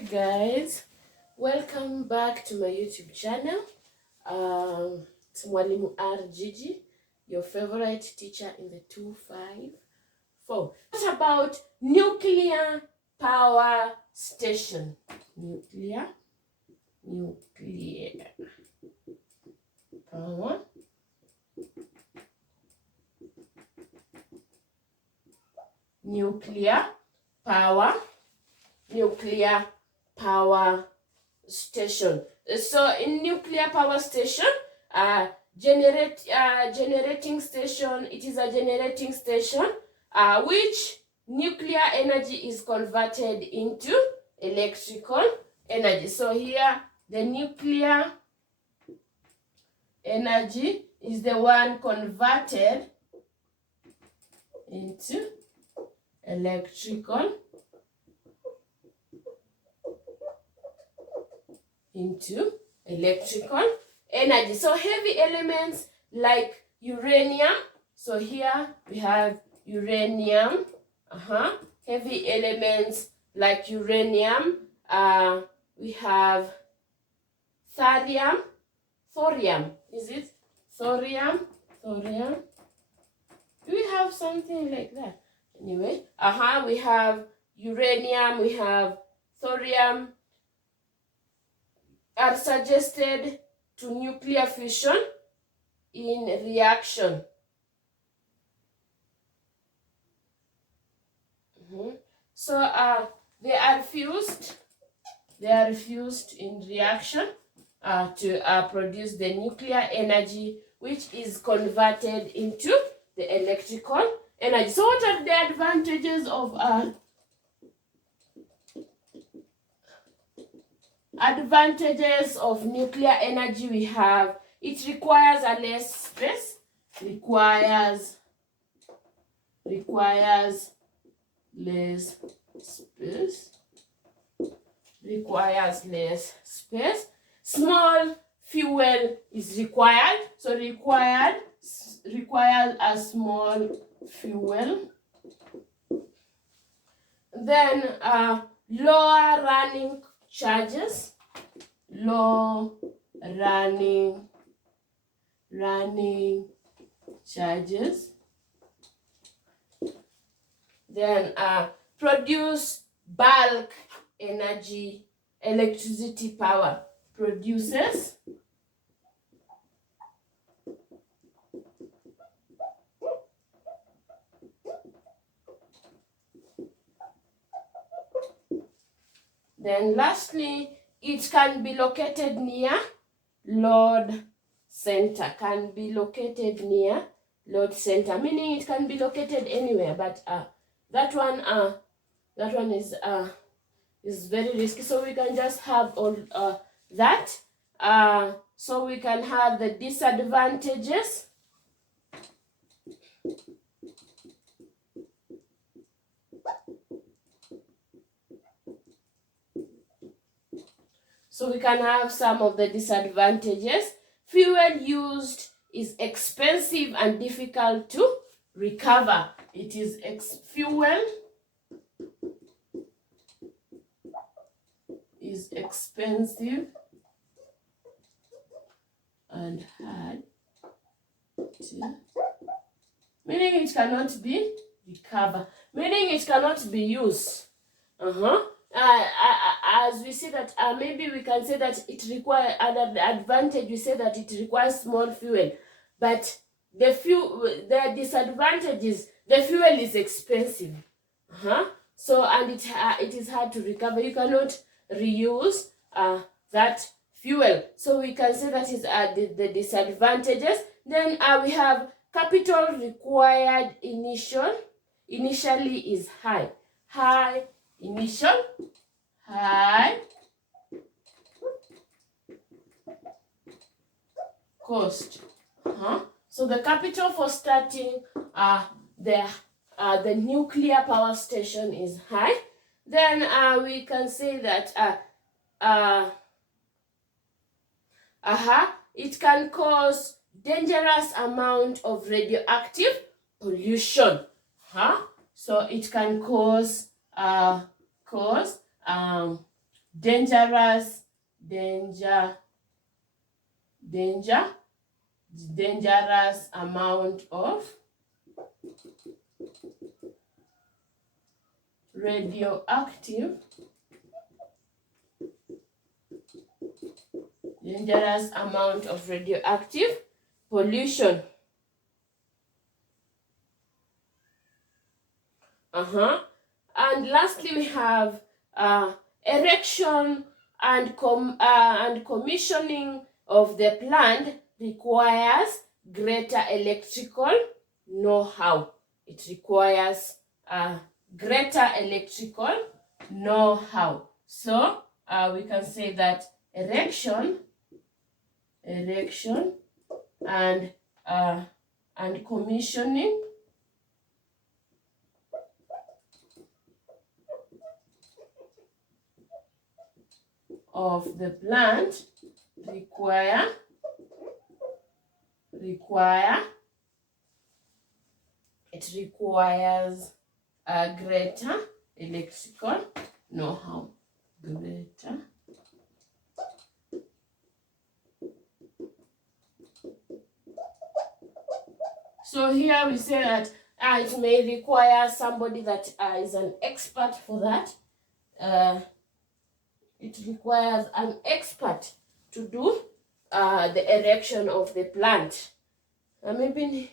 Hi guys, welcome back to my YouTube channel. It's Mwalimu R Gigi, your favorite teacher in the 254. What about nuclear power station? Nuclear power nuclear power station. So in nuclear power station, generating station, it is a generating station which nuclear energy is converted into electrical energy. So here the nuclear energy is the one converted into electrical energy. So heavy elements like uranium. So here we have uranium. Heavy elements like uranium. We have thorium. Is it thorium? Do we have something like that? Anyway, we have uranium, we have thorium, are suggested to nuclear fusion in reaction. So they are fused in reaction to produce the nuclear energy, which is converted into the electrical energy. So what are the advantages of nuclear energy? We have it requires a less space, requires less space. Small fuel is required, so requires a small fuel. Then lower running charges, then produce bulk energy, electricity power produces. Then lastly, it can be located near load center. Meaning it can be located anywhere, but that one is very risky. So we can just have all that. So we can have the disadvantages. So we can have some of the disadvantages. Fuel used is expensive and difficult to recover. It is fuel is expensive and hard to, meaning it cannot be recovered, meaning it cannot be used. As we see that maybe we can say that it requires an advantage. We say that it requires small fuel, but the disadvantage is the fuel is expensive. So and it is hard to recover. You cannot reuse that fuel. So we can say that is the disadvantages. Then we have capital required initially is high cost. So the capital for starting the nuclear power station is high. Then we can say that it can cause dangerous amount of radioactive pollution. So it can cause dangerous amount of radioactive pollution. And lastly, we have erection and commissioning of the plant requires greater electrical know-how. It requires greater electrical know-how. So we can say that erection and commissioning of the plant requires a greater electrical know-how. So here we say that it may require somebody that is an expert for that. It requires an expert to do the erection of the plant. Maybe